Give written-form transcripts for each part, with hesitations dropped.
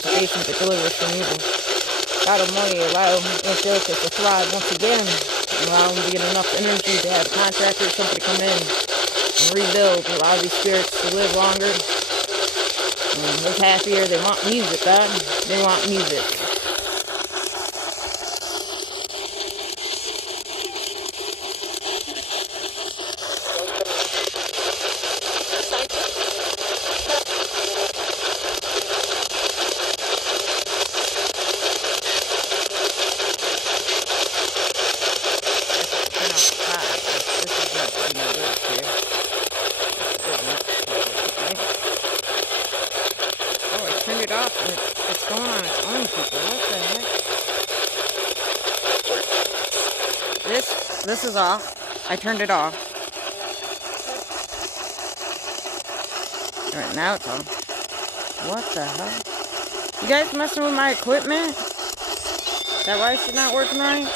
salvation to deliver us from evil. God Almighty, allow Angelica to thrive once again. Allow them to get enough energy to have contractors, somebody come in and rebuild. Allow these spirits to live longer. Live happier. They want music, God. They want music. It off and it's going on its own, people. What the heck? This is off. I turned it off. Alright, now it's on. What the hell? You guys messing with my equipment? Is that why it's not working right?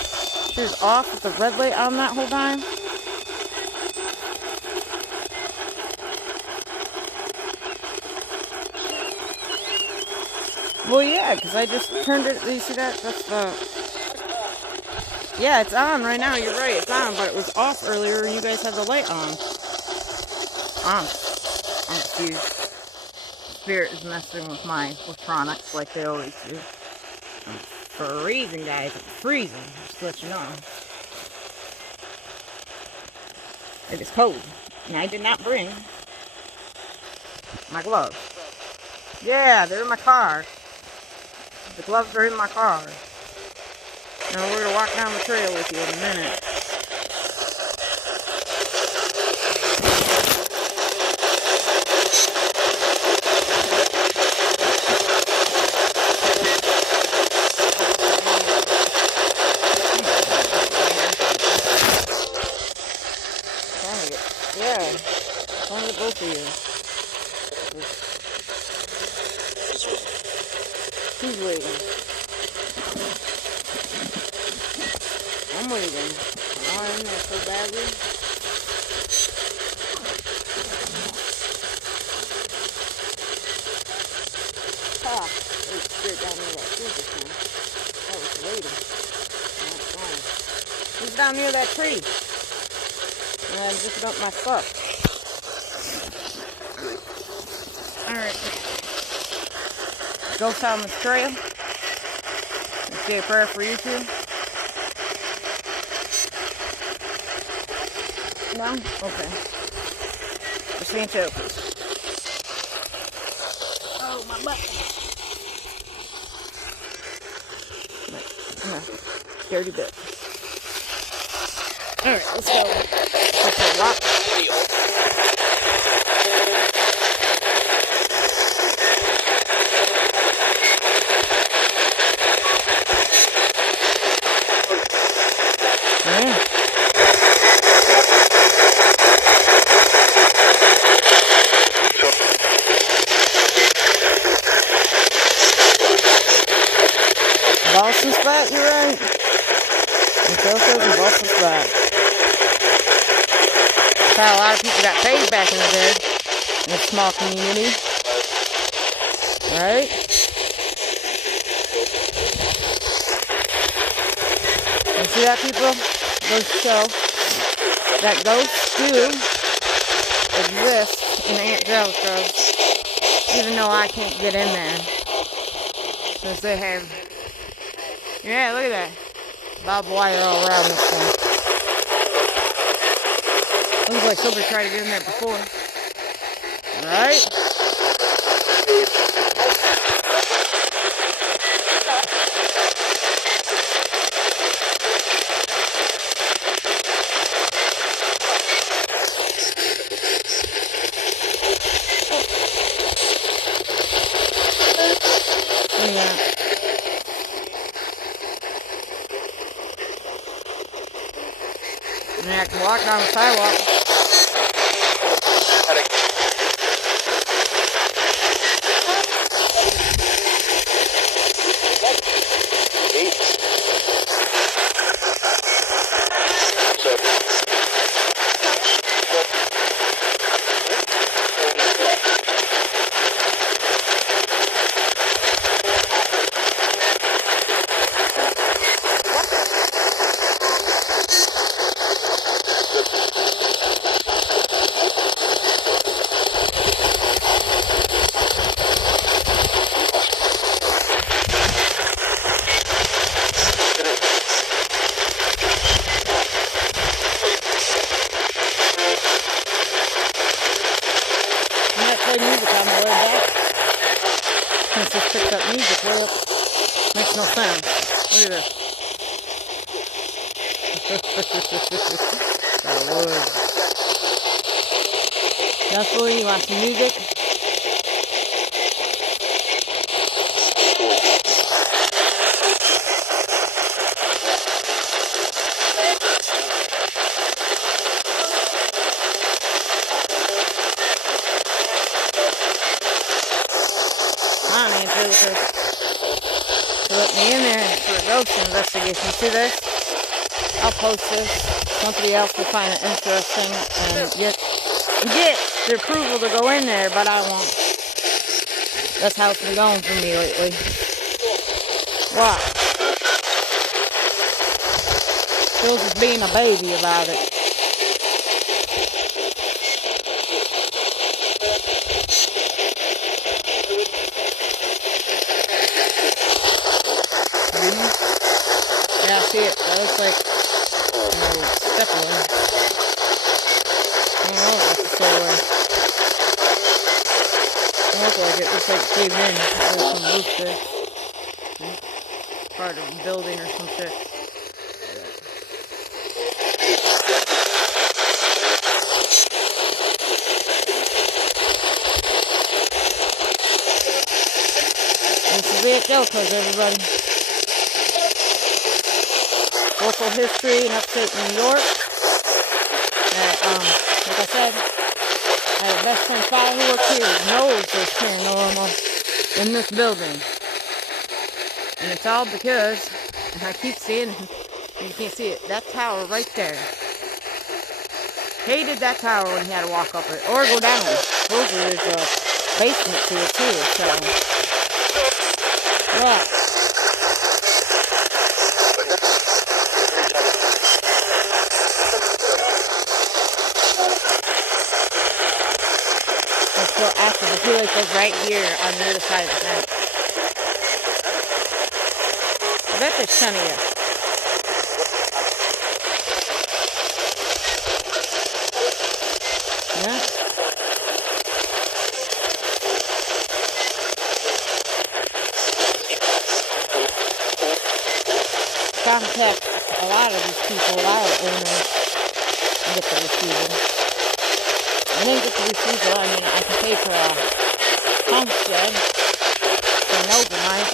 She was off with the red light on that whole time? Well, yeah, because I just turned it. You see that? That's the... Yeah, it's on right now. You're right. It's on, but it was off earlier and you guys had the light on. I'm confused. Spirit is messing with my electronics like they always do. I'm freezing, guys. I'm freezing. Just to let you know. It is cold. And I did not bring my gloves. Yeah, they're in my car. The gloves are in my car. Now we're going to walk down the trail with you in a minute. Yeah, trying to get both of you. Who's waiting? I'm waiting. Oh, I'm there so badly. Ah, it's straight down near that tree just now. I was waiting. That's fine. He's down near that tree. And I'm just up my stuff. Alright. Go down this trail. Let's say a prayer for you two. No? Okay. Just Angelica. Oh, my butt. Come on. Dirty bit. Alright, let's go. Let's go rock. Yeah. Boston spot, you're right. Angelica's a Boston spot. That's how a lot of people got paid back in the day. In a small community. Right? You see that, people? Goes to show that ghosts do exist in Angelica, even though I can't get in there. Since they have... Yeah, look at that. Barbed wire all around this thing. Looks like somebody tried to get in there before. Right? Look at that. And I can walk down the sidewalk. just picked up music way up. Makes no sense. Look at this. That wood. That's where you want some music. Come on, Angelica. They let me in there for a ghost investigation. See this? I'll post this. Somebody else will find it interesting and get the approval to go in there, but I won't. That's how it's been going for me lately. What? Feels just being a baby about it. Yeah, I see it. That looks like stepping. I don't know if it's solar. It looks like it. Looks like it caved in. There's some roof there. Part of a building or some shit. This is Angelica's, everybody. Local history in upstate New York. Like I said, I have a best friend father who works here knows there's paranormal in this building. And it's all because, and I keep seeing, you can't see it, that tower right there. Hated that tower when he had to walk up it, or go down. Supposedly there's a basement to it too, so. Right. So after the helix goes right here on the other side of the fence. I bet there's 10 of you. Yeah. Contact a lot of these people, a lot of owners, and get the receiver. I didn't get the receiver. I mean, I can pay for a homestead for an overnight.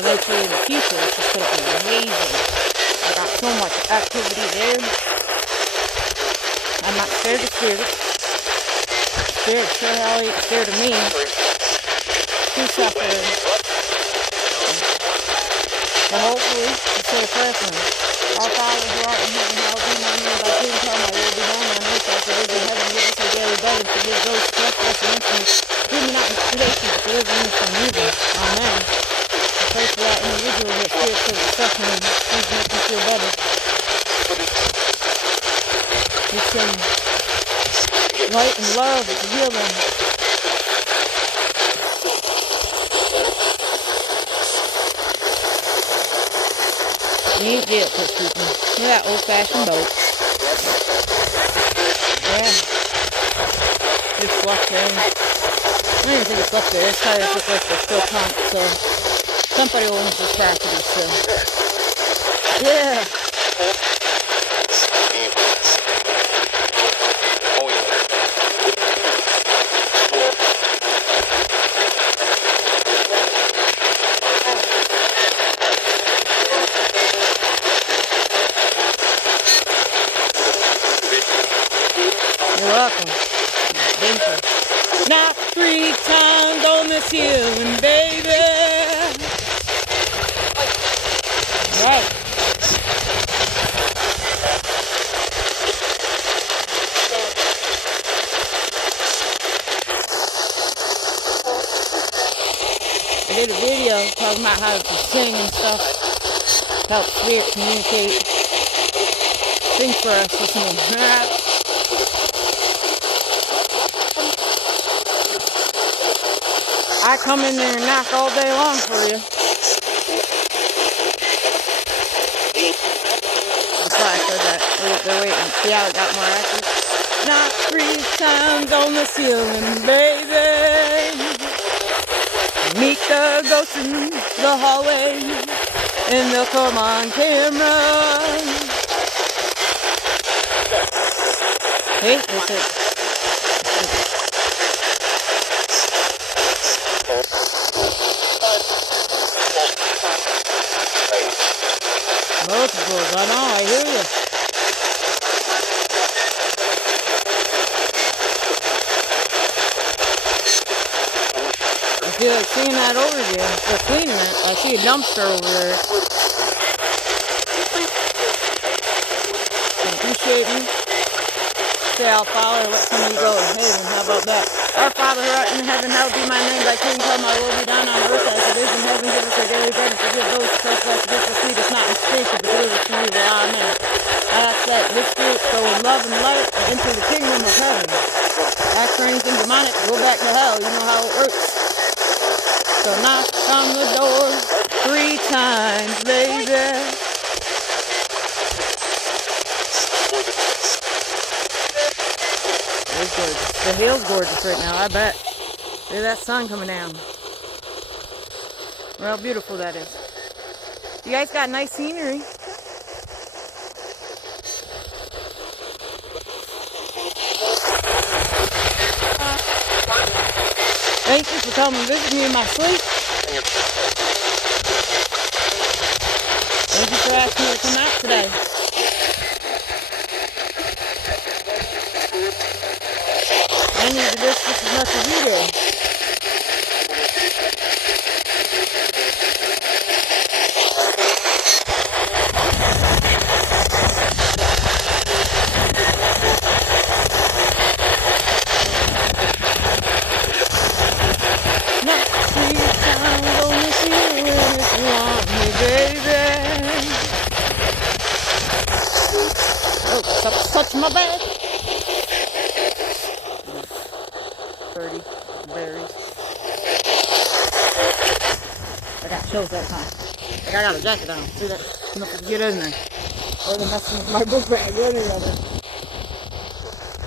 Eventually in the future, it's just going to be amazing. I got so much activity there. I'm not scared of spirits. Spirits sure hell ain't scared of me. Too suffering. But hopefully, it's so present. Our Father who art in heaven, hallowed be thy name. Thy kingdom come, thy will be done on earth as it is in heaven. Give us our daily bread and forgive those who trespass against us. Lead me not into temptation, but deliver me from evil. Amen. I pray for that individual that spirits of suffering. Please make me feel better. With some light and love to heal them. You ain't get it, people. Look at that old-fashioned boat. Yeah. Just left there. I don't even think it's left there. It's tires look like they're still pumped, so somebody owns this property, so. Yeah. You're welcome. Thank you. Not 3 times on this ceiling, baby. Right. I did a video talking about how to sing and stuff. Help spirit communicate. Sing for us, listening. I come in there and knock all day long for you. That's why I said that. They're waiting. See how it got more accurate? Knock 3 times on the ceiling, baby. Meet the ghosts in the hallway, and they'll come on camera. Hey, that's it. Multiples, I know, I hear you. I feel like seeing that over there. They're cleaning it. I see a dumpster over there. Appreciate me. Say I'll follow or let somebody go in heaven. How about that? Our Father who art in heaven, hallowed be my name. Thy kingdom come, thy will be done on earth as it is in heaven. Give us our daily bread and forgive those who trespass against us. Lead us not into temptation, but deliver us from evil. Amen. I ask that this spirit go in love and light and enter the kingdom of heaven. Ask for anything demonic, go back to hell. You know how it works. So knock on the door 3 times, baby. It's gorgeous. The hill's gorgeous right now, I bet. Look at that sun coming down. Well, how beautiful that is. You guys got nice scenery. Thank you for coming and visit me in my sleep. Thank you for asking me to come out today. I needed this just as much as you did. Touch my back. 30 berries. I got chills that time. Like I got a jacket on. See that? Nothing to get in there. Or they're messing with my book bag or anything.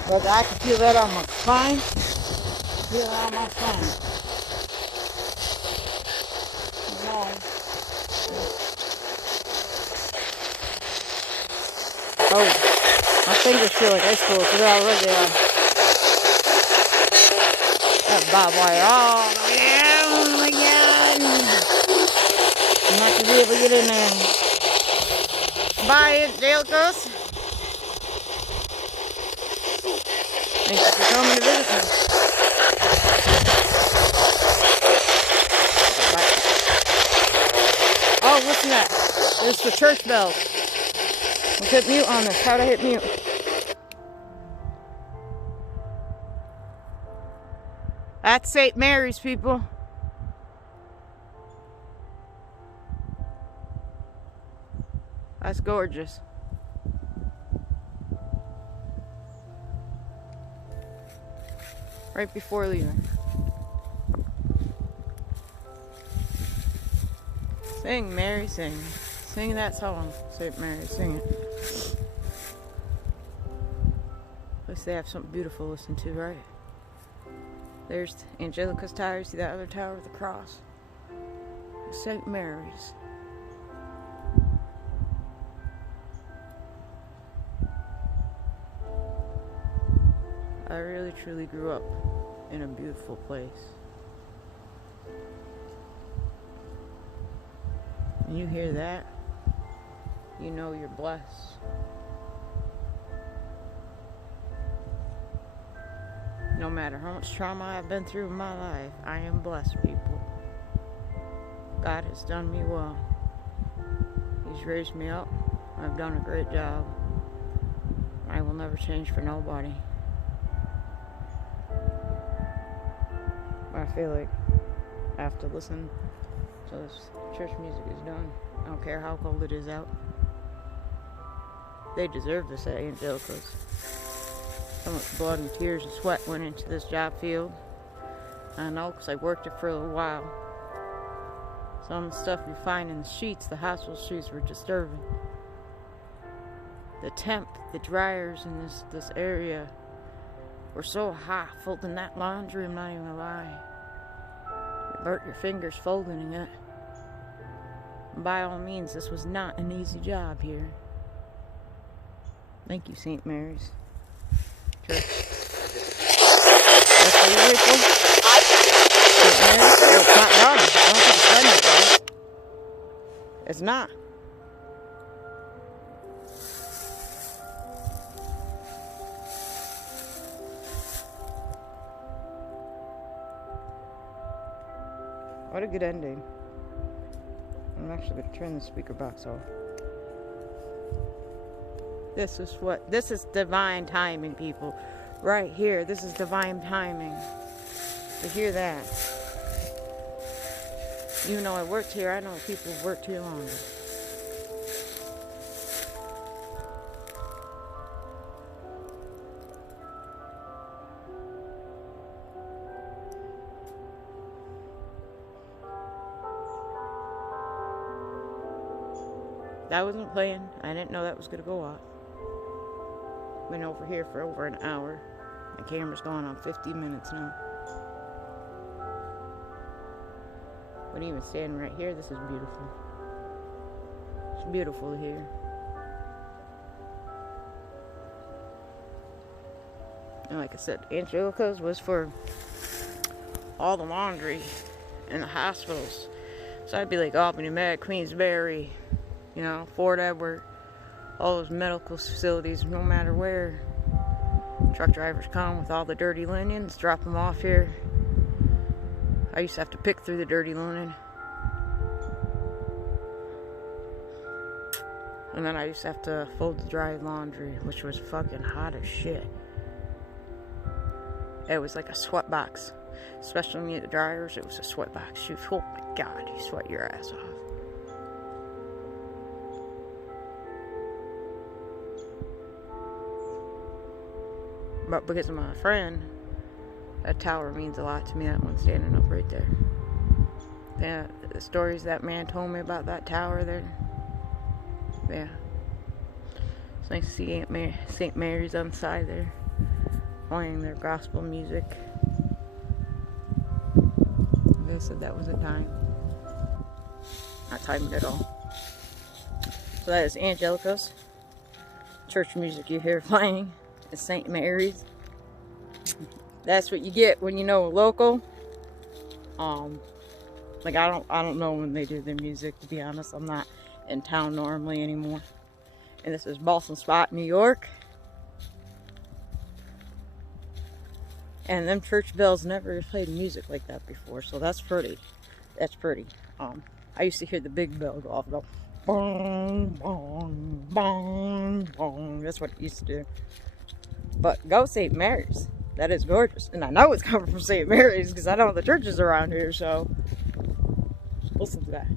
But I can feel that on my spine. Feel that on my spine. Oh. My fingers feel like ice balls, so they're already that barbed wire. Oh my god! I'm not gonna be able to get in there. Bye, Angelica. Thank you for coming to visit me. Oh, listen to that. There's the church bell. Let's hit mute on this. How to hit mute. That's St. Mary's, people. That's gorgeous. Right before leaving. Sing, Mary, sing. Sing that song, St. Mary, sing it. At least they have something beautiful to listen to, right? There's Angelica's tower. See that other tower with the cross? St. Mary's. I really truly grew up in a beautiful place. And you hear that, you know you're blessed. No matter how much trauma I've been through in my life, I am blessed, people. God has done me well. He's raised me up. I've done a great job. I will never change for nobody. I feel like I have to listen till this church music is done. I don't care how cold it is out. They deserve this at Angelica's. So much blood and tears and sweat went into this job field. I know, because I worked it for a little while. Some of the stuff you find in the sheets, the hospital sheets, were disturbing. The temp, the dryers in this area were so hot, folding that laundry, I'm not even gonna lie. Burnt your fingers folding it. And by all means, this was not an easy job here. Thank you, St. Mary's Church. That's what you're grateful. St. Mary's? Oh, it's not wrong. I don't think it's letting it go. It's not. What a good ending. I'm actually going to turn the speaker box off. This is divine timing, people. Right here, this is divine timing. To hear that. Even though I worked here, I know people have worked here longer. That wasn't playing. I didn't know that was going to go off. Been over here for over an hour. My camera's going on 50 minutes now. But even standing right here, this is beautiful. It's beautiful here. And like I said, Angelica's was for all the laundry in the hospitals. So I'd be like Albany Med, Queensbury, you know, Fort Edward, all those medical facilities, no matter where. Truck drivers come with all the dirty linens, drop them off here. I used to have to pick through the dirty linen. And then I used to have to fold the dry laundry, which was fucking hot as shit. It was like a sweat box. Especially when you get the dryers, it was a sweat box. Oh my God, you sweat your ass off. But because of my friend, that tower means a lot to me, that one standing up right there. Yeah, the stories that man told me about that tower there. Yeah. It's nice to see St. Mary's on the side there, playing their gospel music. They said that was a time. Not timing at all. So that is Angelica's. Church music you hear playing is St. Mary's. That's what you get when you know a local. Like I don't know when they do their music, to be honest. I'm not in town normally anymore. And this is Boston Spot, New York. And them church bells never played music like that before, so that's pretty. That's pretty. I used to hear the big bell go off, go bong, bong, bong, bong. That's what it used to do. But go St. Mary's. That is gorgeous. And I know it's coming from St. Mary's because I know the churches around here, so listen to that.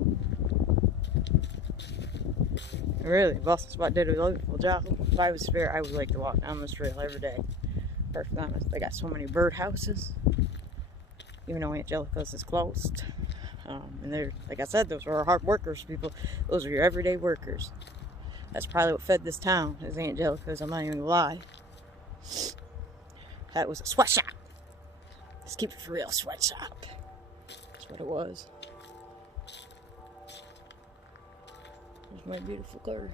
Really, Boston Spot did a wonderful job. If I was spare, I would like to walk down this trail every day. Perfectly honest, they got so many birdhouses. Even though Angelica's is closed. And they're, like I said, those are hard workers, people. Those are your everyday workers. That's probably what fed this town, is Angelica's. I'm not even gonna lie. That was a sweatshop. Let's keep it for real, sweatshop. That's what it was. There's my beautiful car.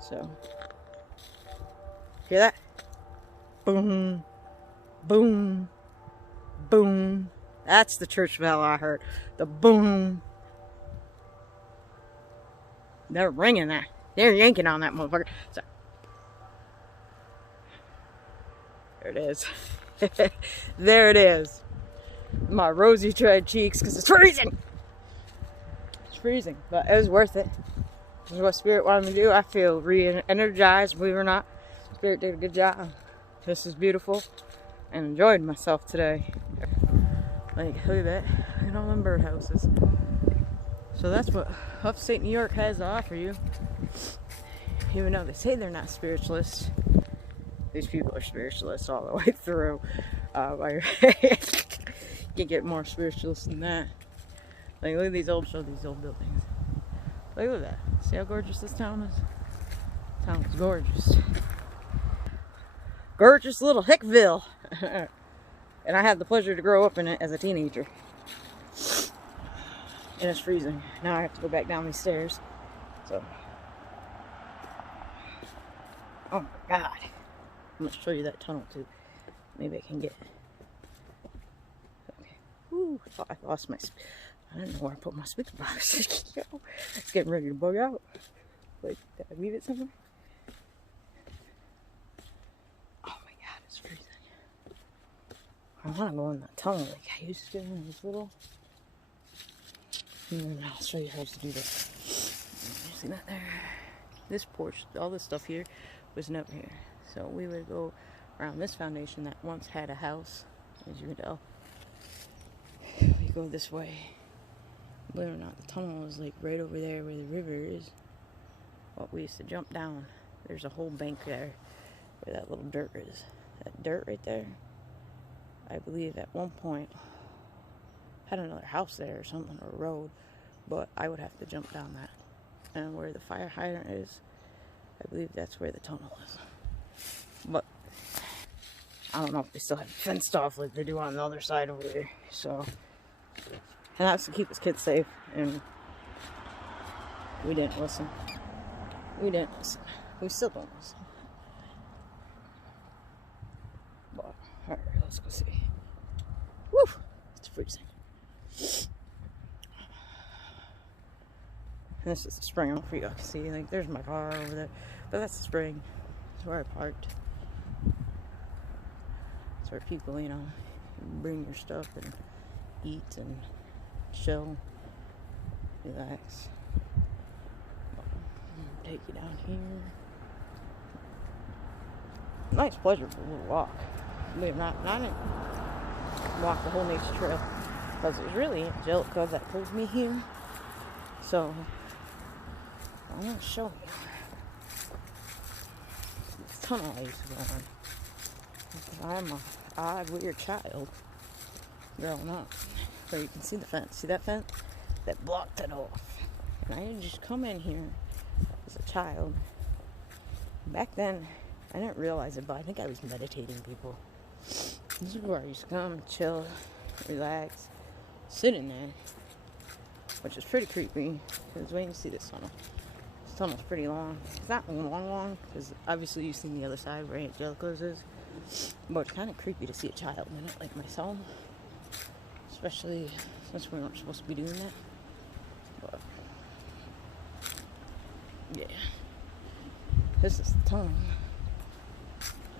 So, hear that? Boom, boom, boom. That's the church bell I heard. The boom. They're ringing that. They're yanking on that motherfucker. So, there it is. There it is. My rosy red cheeks, because it's freezing. It's freezing, but it was worth it. This is what Spirit wanted me to do. I feel re-energized, believe it or not. Spirit did a good job. This is beautiful. And enjoyed myself today. Like, look at that. Look at all them birdhouses. So that's what upstate New York has to offer you. Even though they say they're not spiritualists, these people are spiritualists all the way through. You get more spiritualists than that. Like, look at these old buildings. Look at that. See how gorgeous this town is? This town is gorgeous. Gorgeous little Hickville. And I had the pleasure to grow up in it as a teenager. and it's freezing. Now I have to go back down these stairs. So, oh my God. I'm gonna show you that tunnel too. Maybe I can get it. Okay. Ooh, I thought I lost my. I don't know where I put my speaker box. It's getting ready to bug out. Like, did I leave it somewhere? Oh my God, it's freezing. I want to go in that tunnel like I used to when I was little. And I'll show you how to do this. See that there? This porch, all this stuff here was never here. So we would go around this foundation that once had a house, as you can tell. We go this way. Believe it or not, the tunnel is like right over there where the river is. Well, we used to jump down. There's a whole bank there where that little dirt is. That dirt right there, I believe at one point had another house there or something, or a road, but I would have to jump down that. And where the fire hydrant is, I believe that's where the tunnel is. But I don't know if they still have it fenced off like they do on the other side over there. So, and that's to keep his kids safe, and we didn't listen. We didn't listen. We still don't listen. But, alright, let's go see. Woo! It's freezing. And this is the spring. I don't know if you can see. Like, there's my car over there. But that's the spring. That's where I parked. That's where people, you know, bring your stuff and eat and chill, relax. Take you down here. Nice, pleasurable little walk. Believe it or not, I didn't walk the whole nature trail because it was really Angelica that pulled me here. So I'm gonna show you this tunnel I used to go on. I'm a odd, weird child growing up. So you can see the fence. See that fence? That blocked it off. And I didn't just come in here as a child. Back then, I didn't realize it, but I think I was meditating people. This is where I used to come, chill, relax, sit in there, which is pretty creepy. Because when you see this tunnel's pretty long. It's not long, because obviously you've seen the other side where Angelica's is. But it's kind of creepy to see a child in it, like myself. Especially since we weren't supposed to be doing that. But, yeah. This is the tunnel.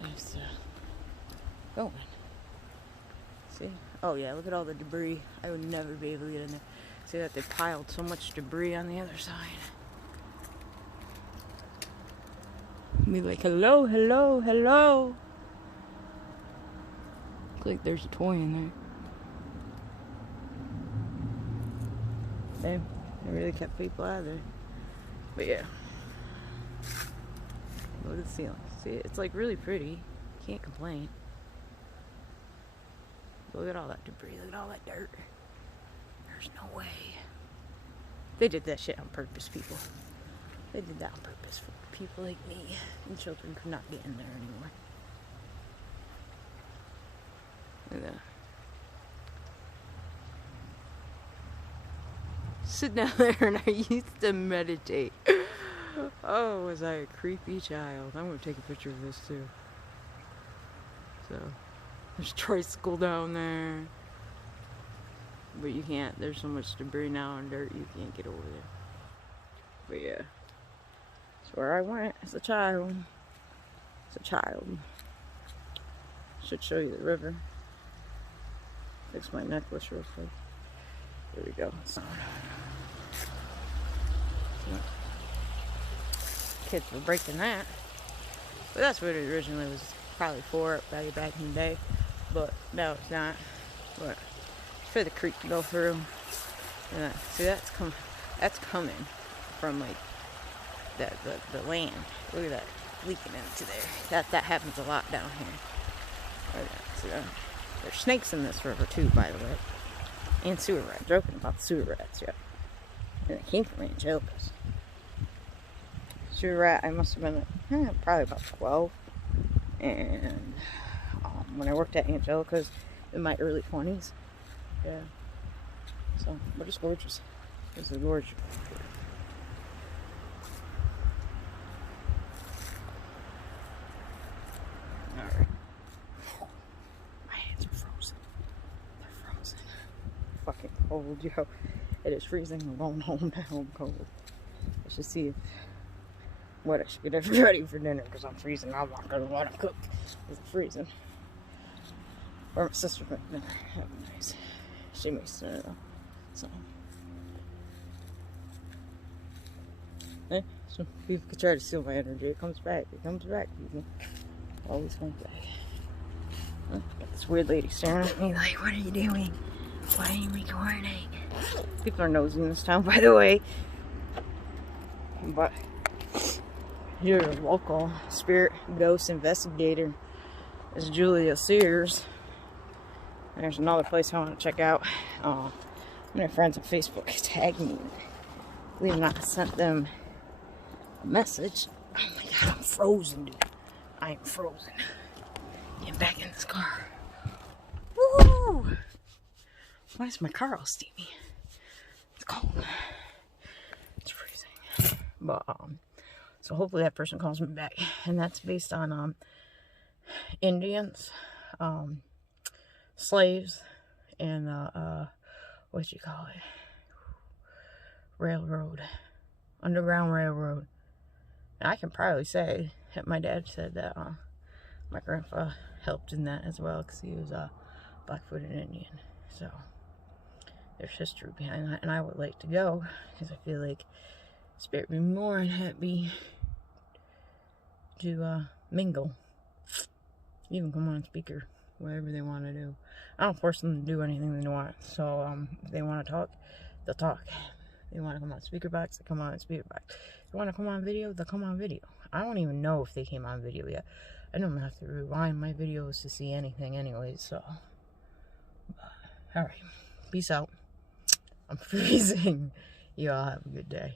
There's going. See? Oh yeah, look at all the debris. I would never be able to get in there. See that they piled so much debris on the other side. Be like, hello, hello, hello. Looks like there's a toy in there. Damn, they really kept people out of there. But yeah. Look at the ceiling. See, it's like really pretty. Can't complain. Look at all that debris. Look at all that dirt. There's no way. They did that shit on purpose, people. They did that on purpose for people like me. And children could not get in there anymore. Look at that. Sit down there and I used to meditate. Oh, was I a creepy child? I'm going to take a picture of this too. So, there's a tricycle down there. But you can't. There's so much debris now and dirt, you can't get over there. But yeah. That's where I went as a child. As a child. Should show you the river. Fix my necklace real quick. There we go. So, kids were breaking that. But that's what it originally was probably for, probably back in the day. But no, it's not. But it's for the creek to go through. And see, that's coming from like the land. Look at that leaking into there. That happens a lot down here. See that? There's snakes in this river too, by the way. And sewer rats. Joking about the sewer rats, yeah. And it came from Angelica's. Sewer rat, I must have been probably about 12. And when I worked at Angelica's in my early 20s. Yeah. So, but it's gorgeous. This is gorgeous. Alright. My hands are frozen. They're frozen. Fucking cold, yo. It is freezing. I'm going home now. I'm cold. Let's just see if what I should get everybody for dinner because I'm freezing. I'm not gonna want to cook because I'm freezing. Or my sister makes dinner. That'd be nice. She makes dinner though. So. So people could try to steal my energy. It comes back. It comes back, people. Always comes back. Got this weird lady staring at me like, what are you doing? Why are you recording? People are nosy in this town, by the way. But your local spirit ghost investigator is Julia Sears. There's another place I want to check out. My friends on Facebook tagged me. Believe it or not, I sent them a message. Oh my god, I'm frozen, dude. I am frozen. Get back in this car. Woo! Why is my car all steamy? It's cold. It's freezing. But so hopefully that person calls me back, and that's based on Indians, slaves, and what you call it, railroad, underground railroad. And I can probably say that my dad said that my grandpa helped in that as well because he was a Blackfooted Indian. So there's history behind that, and I would like to go because I feel like spirit would be more than happy to mingle. Even come on speaker, whatever they want to do. I don't force them to do anything they want. So if they want to talk, they'll talk. If they want to come on speaker box, they come on speaker box. If they want to come on video, they'll come on video. I don't even know if they came on video yet. I don't have to rewind my videos to see anything anyways, so. Alright, peace out. I'm freezing. Y'all have a good day.